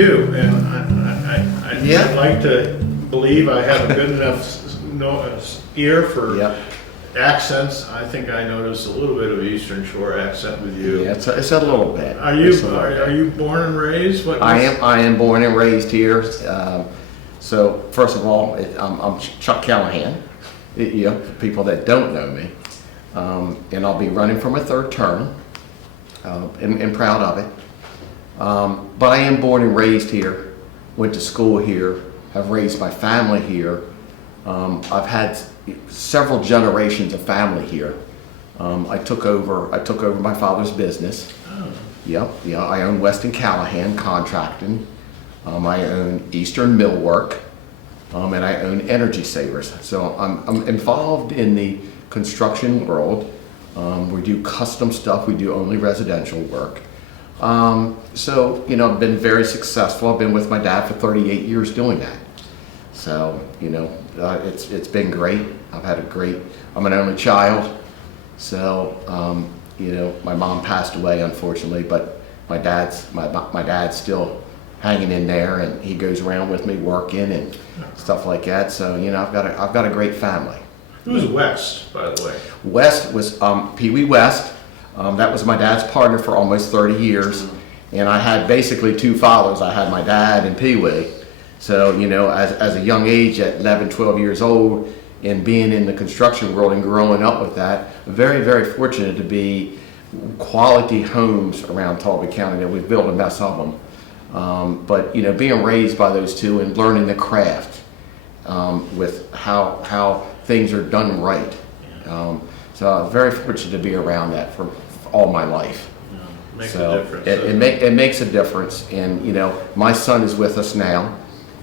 do, and I'd like to believe I have a good enough ear for accents. I think I noticed a little bit of Eastern Shore accent with you. Yeah, it's a little bit. Are you born and raised? I am born and raised here. So first of all, I'm Chuck Callahan. For people that don't know me, and I'll be running for my third term, and proud of it. But I am born and raised here. Went to school here. Have raised my family here. I've had several generations of family here. I took over my father's business. Oh. I own Weston Callahan Contracting. I own Eastern Millwork, and I own Energy Savers. So I'm involved in the construction world. We do custom stuff. We do only residential work. So I've been very successful. I've been with my dad for 38 years doing that. So it's been great. I'm an only child. So my mom passed away unfortunately, but my dad's still hanging in there, and he goes around with me working and stuff like that. So I've got a great family. Who's West, by the way? West was Pee Wee West. That was my dad's partner for almost 30 years. And I had basically two fathers. I had my dad and Pee Wee. So, as a young age, at 11, 12 years old, and being in the construction world and growing up with that, very, very fortunate to be quality homes around Talbot County. We've built a mess of them. But being raised by those two and learning the craft with how things are done right. So I'm very fortunate to be around that for all my life. Makes a difference. It makes a difference, and my son is with us now,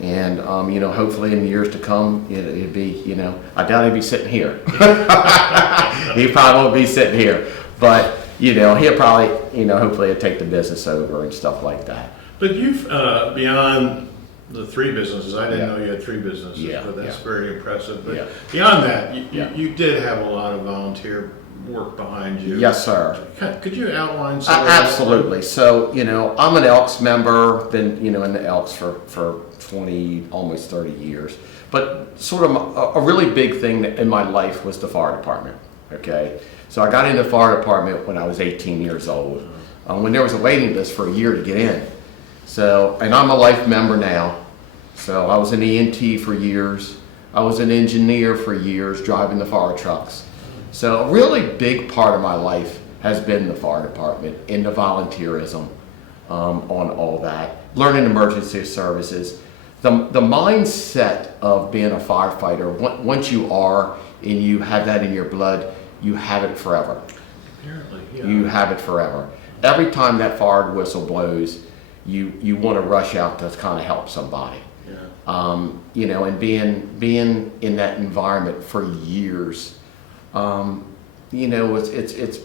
and hopefully in the years to come, it'd be I doubt he'd be sitting here. He probably won't be sitting here, but he'll probably hopefully he'll take the business over and stuff like that. But you've beyond the three businesses. I didn't know you had three businesses, but that's very impressive. But beyond that, you did have a lot of volunteer work behind you. Yes, sir. Could you outline some of that? Absolutely. So, I'm an Elks member, been, in the Elks for 20, almost 30 years. But sort of a really big thing in my life was the fire department, okay? So I got into the fire department when I was 18 years old, when there was a waiting list for a year to get in. So, and I'm a life member now. So I was an EMT for years. I was an engineer for years, driving the fire trucks. So a really big part of my life has been the fire department, in the volunteerism, on all that, learning emergency services. The mindset of being a firefighter, once you are and you have that in your blood, you have it forever. Apparently, You have it forever. Every time that fire whistle blows, you want to rush out to kind of help somebody. And being in that environment for years, it's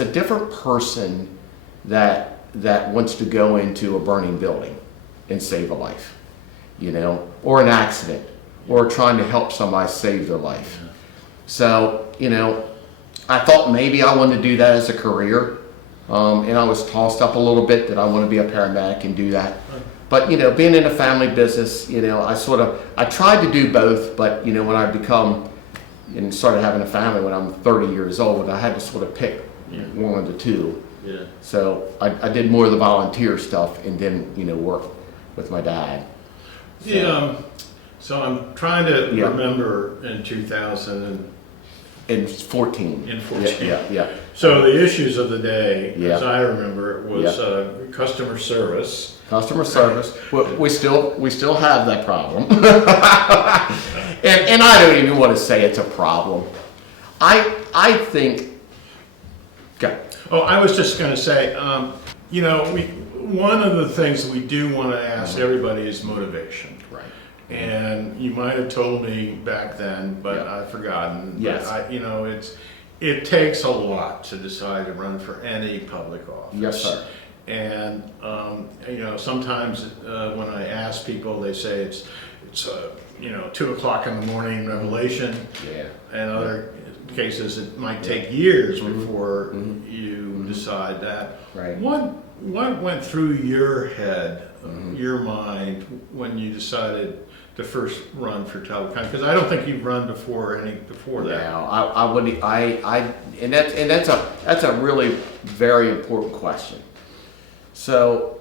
a different person that wants to go into a burning building and save a life, or an accident, or trying to help somebody save their life. So, I thought maybe I wanted to do that as a career, and I was tossed up a little bit that I want to be a paramedic and do that. But being in a family business, I tried to do both, but when I become and started having a family when I'm 30 years old, I had to sort of pick one of the two. Yeah. So I did more of the volunteer stuff, and then work with my dad. So, so I'm trying to remember in 2014. In 14. Yeah. So the issues of the day, as I remember, it was customer service. Customer service. We still have that problem, and I don't even want to say it's a problem. I think. Okay. Oh, I was just going to say, one of the things we do want to ask everybody is motivation. Right. And you might have told me back then, but I've forgotten. Yes. But it takes a lot to decide to run for any public office. Yes, sir. And sometimes when I ask people, they say it's 2 o'clock in the morning revelation. Yeah. And other cases, it might take years before you decide that. Right. What went through your head your mind when you decided to first run for Talbot County? Because I don't think you've run before that. No, I wouldn't. And that's a really very important question. So,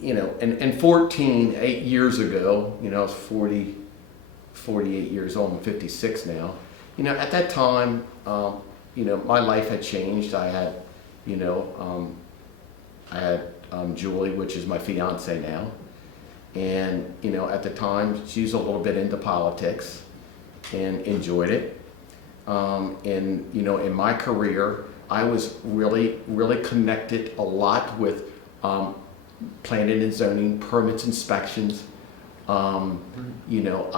you know, in 8 years ago, you know, I was 48 years old. I'm 56 now. You know, at that time, you know, my life had changed. I had, you know, Julie, which is my fiance now. And, you know, at the time, she was a little bit into politics and enjoyed it. And, you know, in my career, I was really, really connected a lot with planning and zoning, permits, inspections. You know,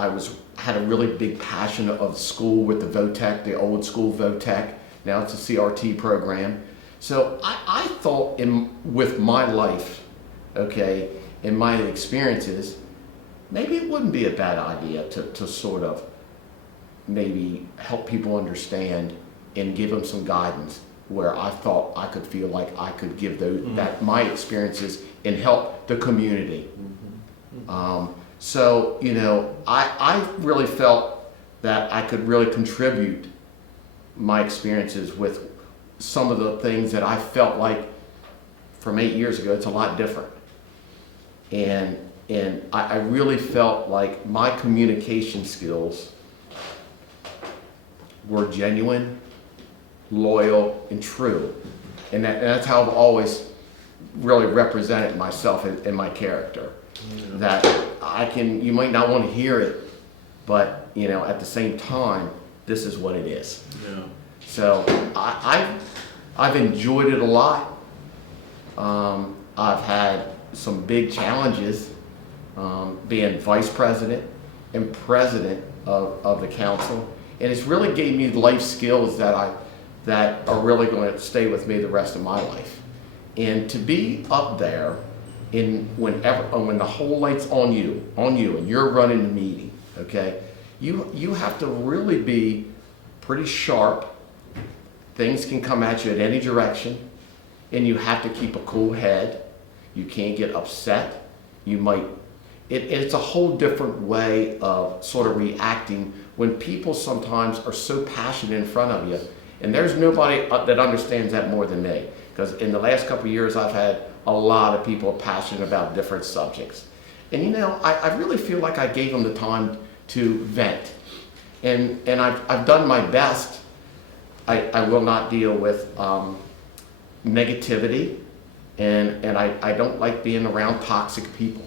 had a really big passion of school with the VOTEC, the old school VOTEC. Now it's a CRT program. So I thought with my life, okay, and my experiences, maybe it wouldn't be a bad idea to sort of maybe help people understand and give them some guidance where I thought I could feel like I could give that my experiences and help the community. So, you know, I really felt that I could really contribute my experiences with some of the things that I felt like from 8 years ago, it's a lot different. And I really felt like my communication skills were genuine, loyal, and true. And that's how I've always really represented myself in my character. That you might not want to hear it, but, you know, at the same time, this is what it is. Yeah. So I've enjoyed it a lot. I've had some big challenges being vice president and president of the council, and it's really gave me life skills that are really going to stay with me the rest of my life. And to be up there when the whole light's on you and you're running the meeting, okay, you have to really be pretty sharp. Things can come at you at any direction, and you have to keep a cool head. You can't get upset. It's a whole different way of sort of reacting when people sometimes are so passionate in front of you. And there's nobody that understands that more than me. Because in the last couple of years, I've had a lot of people passionate about different subjects. And, you know, I really feel like I gave them the time to vent. And I've done my best. I will not deal with negativity, and I don't like being around toxic people.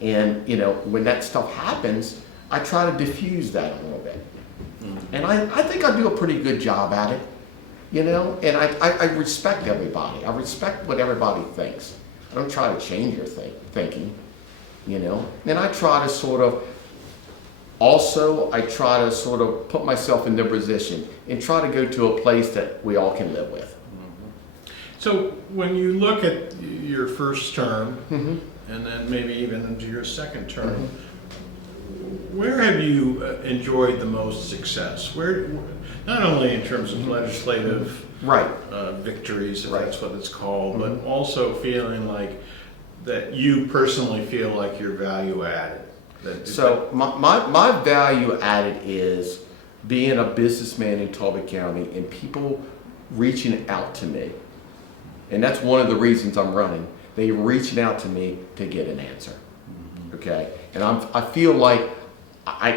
And, you know, when that stuff happens, I try to diffuse that a little bit. And I think I do a pretty good job at it, you know, and I respect everybody. I respect what everybody thinks. I don't try to change your thinking, you know. And I try to sort of put myself in their position and try to go to a place that we all can live with. So when you look at your first term, and then maybe even into your second term, where have you enjoyed the most success? Where, not only in terms of legislative victories, if that's what it's called, but also feeling like that you personally feel like you're value added. So my value added is being a businessman in Talbot County and people reaching out to me. And that's one of the reasons I'm running. They're reaching out to me to get an answer. Okay? And I feel like I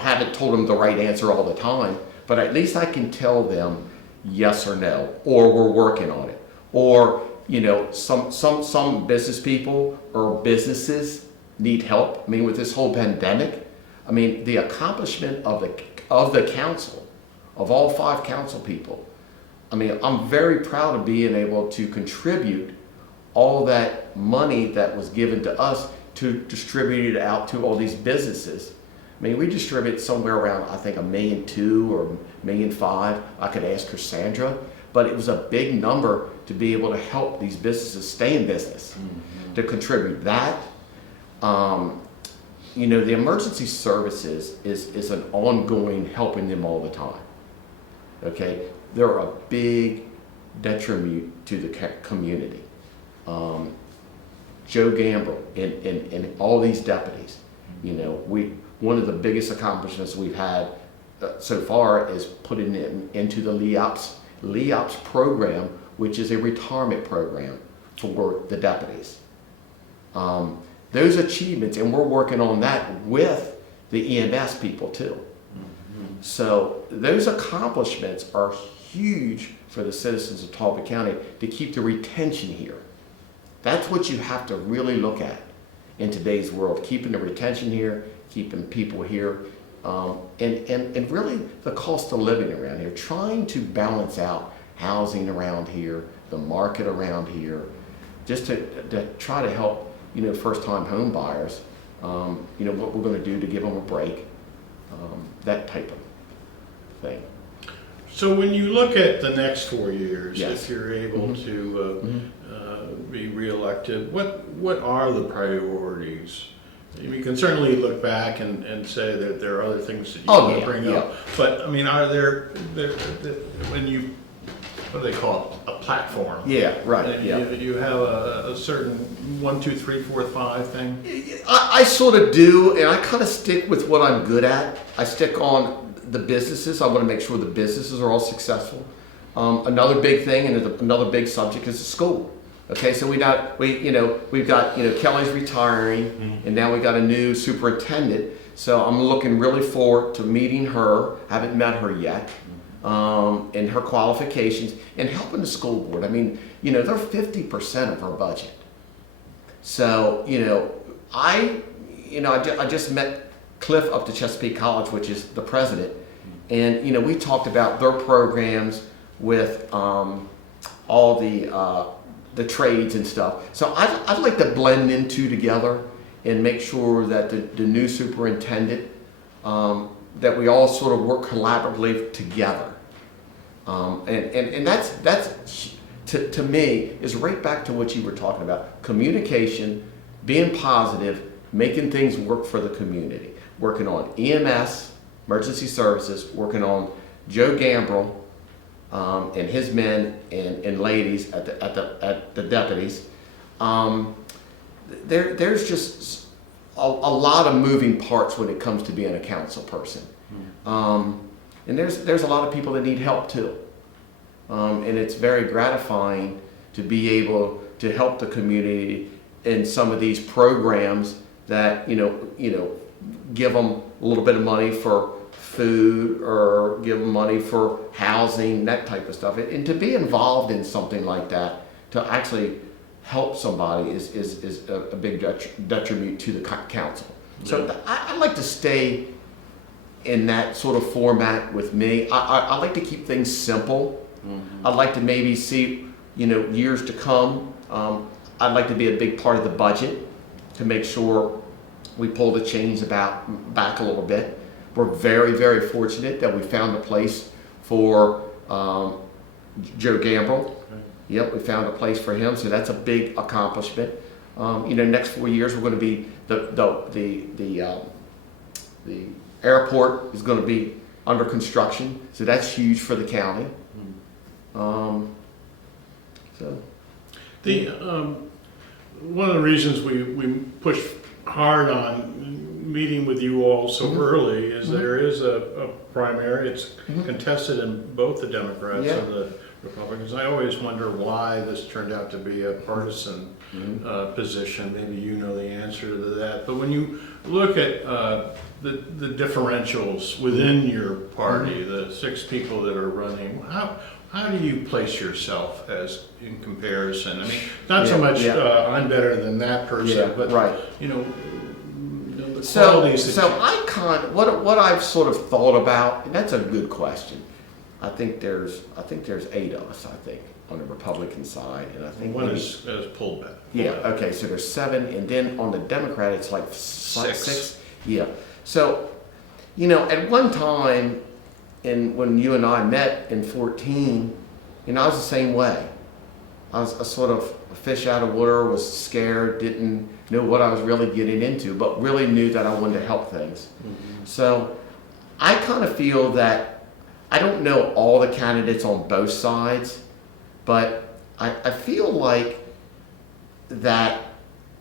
haven't told them the right answer all the time, but at least I can tell them yes or no, or we're working on it. Or, you know, some business people or businesses need help. I mean, with this whole pandemic, I mean, the accomplishment of the council, of all 5 council people, I mean, I'm very proud of being able to contribute all that money that was given to us to distribute it out to all these businesses. I mean, we distribute somewhere around, I think, $1.2 million or $1.5 million. I could ask Cassandra, but it was a big number to be able to help these businesses stay in business, to contribute that. You know, the emergency services is an ongoing helping them all the time. Okay, they're a big detriment to the community. Joe Gamble, and all these deputies. You know, one of the biggest accomplishments we've had so far is putting them into the LEOPS program, which is a retirement program for the deputies. Those achievements, and we're working on that with the EMS people too. So those accomplishments are huge for the citizens of Talbot County to keep the retention here. That's what you have to really look at in today's world, keeping the retention here, keeping people here, and really the cost of living around here, trying to balance out housing around here, the market around here, just to try to help, you know, first-time home buyers, you know, what we're going to do to give them a break, that type of thing. So when you look at the next 4 years, Yes. if you're able to be reelected, what are the priorities? You can certainly look back and say that there are other things that you want to bring up. But I mean, are there when you, what do they call it, a platform? Yeah, right. You have a certain 1, 2, 3, 4, 5 thing. I sort of do, and I kind of stick with what I'm good at. I stick on the businesses. I want to make sure the businesses are all successful. Another big thing, and another big subject, is the school. Okay, so we've got Kelly's retiring, and now we got a new superintendent. So I'm looking really forward to meeting her. I haven't met her yet, and her qualifications, and helping the school board. I mean, you know, they're 50% of our budget. So, you know, I just met Cliff up to Chesapeake College, which is the president, and you know, we talked about their programs with all the trades and stuff. So I'd like to blend in two together and make sure that the new superintendent, that we all sort of work collaboratively together. And that's to me is right back to what you were talking about: communication, being positive, making things work for the community. Working on EMS, emergency services, working on Joe Gambrell and his men and ladies at the deputies. There's just a lot of moving parts when it comes to being a council person, and there's a lot of people that need help too, and it's very gratifying to be able to help the community in some of these programs that you know give them a little bit of money for food or give them money for housing, that type of stuff. And to be involved in something like that, to actually help somebody is a big detriment to the council. So I like to stay in that sort of format with me. I like to keep things simple. I'd like to maybe see, you know, years to come. I'd like to be a big part of the budget to make sure we pull the chains back a little bit. We're very, very fortunate that we found a place for Joe Gambrell. Yep, we found a place for him, so that's a big accomplishment. You know, next 4 years we're going to be the airport is going to be under construction, so that's huge for the county. So The one of the reasons we push hard on meeting with you all so early is there is a primary. It's contested in both the Democrats and the Republicans. I always wonder why this turned out to be a partisan position. Maybe you know the answer to that. But when you look at the differentials within your party, the 6 people that are running, how do you place yourself as in comparison? I mean, not so much I'm better than that person, but you know, the qualities. So I what I've sort of thought about, and that's a good question. I think there's 8 of us, I think, on the Republican side, and I think one is pulled back. Yeah. Okay. So there's 7, and then on the Democrat, it's like 6. Yeah. So, you know, at one time, when you and I met in 14, you know, I was the same way. I was a sort of fish out of water, was scared, didn't know what I was really getting into, but really knew that I wanted to help things. So I kind of feel that I don't know all the candidates on both sides, but I feel like that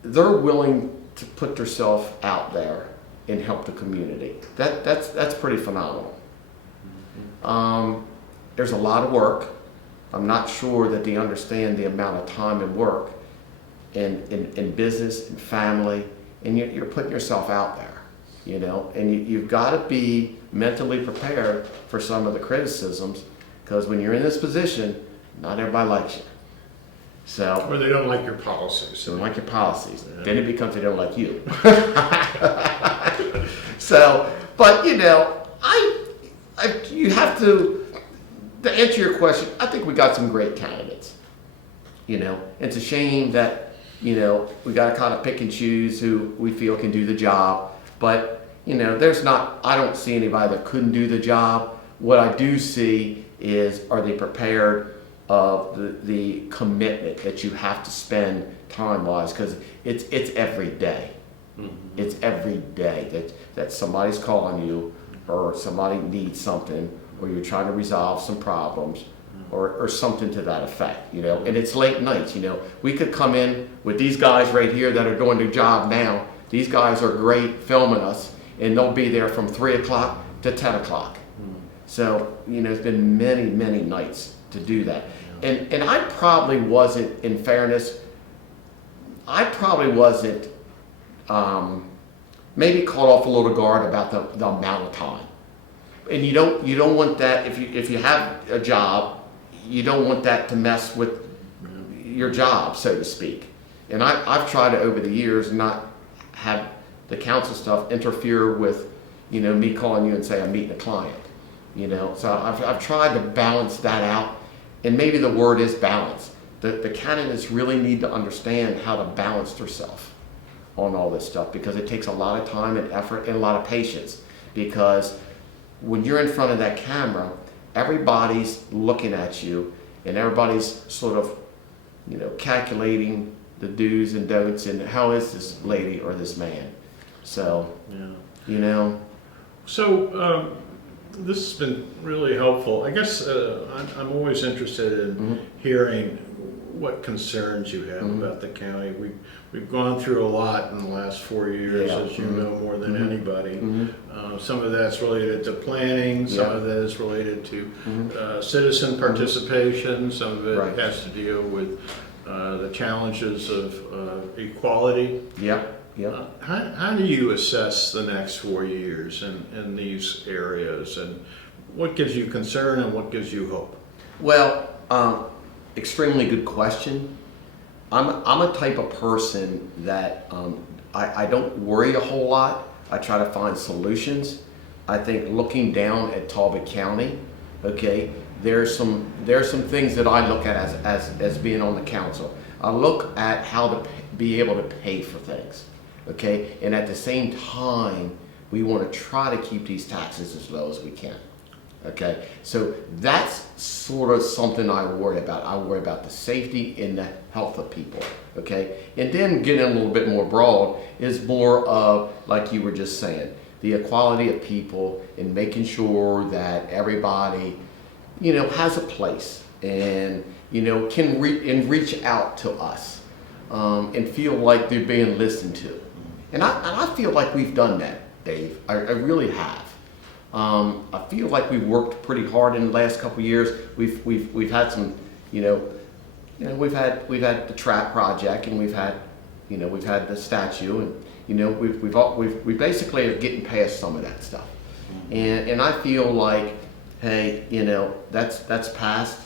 they're willing to put themselves out there and help the community. That's pretty phenomenal. There's a lot of work. I'm not sure that they understand the amount of time and work in business and family, and you're putting yourself out there, you know, and you've got to be mentally prepared for some of the criticisms, because when you're in this position, not everybody likes you. So, Or they don't like your policies. they don't like your policies. Yeah. Then it becomes they don't like you. So, but you know, you have to answer your question, I think we got some great candidates. You know, it's a shame that, you know, we got to kind of pick and choose who we feel can do the job. But, you know, I don't see anybody that couldn't do the job. What I do see is, are they prepared of the commitment that you have to spend time-wise? Because it's every day. Mm-hmm. It's every day that somebody's calling you, or somebody needs something, or you're trying to resolve some problems, or something to that effect, you know. And it's late nights, you know. We could come in with these guys right here that are doing their job now. These guys are great filming us, and they'll be there from 3 o'clock to 10 o'clock. So, you know, it's been many, many nights to do that. And I probably wasn't, in fairness, maybe caught off a little guard about the amount of time. And you don't want that, if you have a job, you don't want that to mess with your job, so to speak. And I've tried to, over the years, not have the council stuff interfere with, you know, me calling you and say I'm meeting a client, you know. So I've tried to balance that out, and maybe the word is balance. The candidates really need to understand how to balance themselves on all this stuff, because it takes a lot of time and effort and a lot of patience. Because when you're in front of that camera, everybody's looking at you, and everybody's sort of, you know, calculating the do's and don'ts and how is this lady or this man. So, Yeah. you know. So this has been really helpful. I guess I'm always interested in hearing what concerns you have about the county. We've gone through a lot in the last 4 years, as you know more than anybody. Some of that's related to planning, some of that is related to citizen participation, some of it has to deal with the challenges of equality. How do you assess the next 4 years in these areas, and what gives you concern and what gives you hope? Well, extremely good question. I'm a type of person that I don't worry a whole lot. I try to find solutions. I think looking down at Talbot County, okay, there's some things that I look at as being on the council. I look at how to be able to pay for things, okay, and at the same time, we want to try to keep these taxes as low as we can. Okay, so that's sort of something I worry about. I worry about the safety and the health of people, okay? And then getting a little bit more broad is more of, like you were just saying, the equality of people and making sure that everybody, you know, has a place and, you know, can reach out to us and feel like they're being listened to. And I feel like we've done that, Dave. I really have. I feel like we've worked pretty hard in the last couple of years. We've had some, you know, we've had the trap project, and we've had the statue, and you know, we basically are getting past some of that stuff, and I feel like, hey, you know, that's past,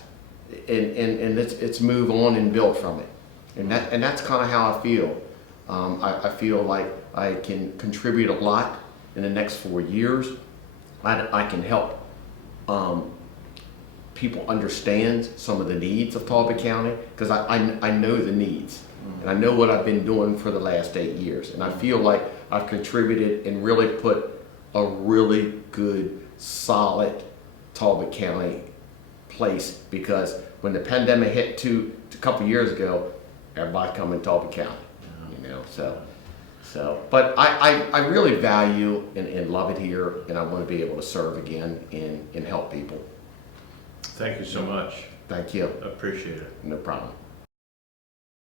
and let's move on and build from it, and that's kind of how I feel. I feel like I can contribute a lot in the next 4 years. I can help people understand some of the needs of Talbot County, because I know the needs, and I know what I've been doing for the last 8 years, and I feel like I've contributed and really put a really good, solid Talbot County place, because when the pandemic hit a couple years ago, everybody come in Talbot County, you know, so, but I really value and love it here, and I want to be able to serve again and help people. Thank you so much. Thank you. Appreciate it. No problem.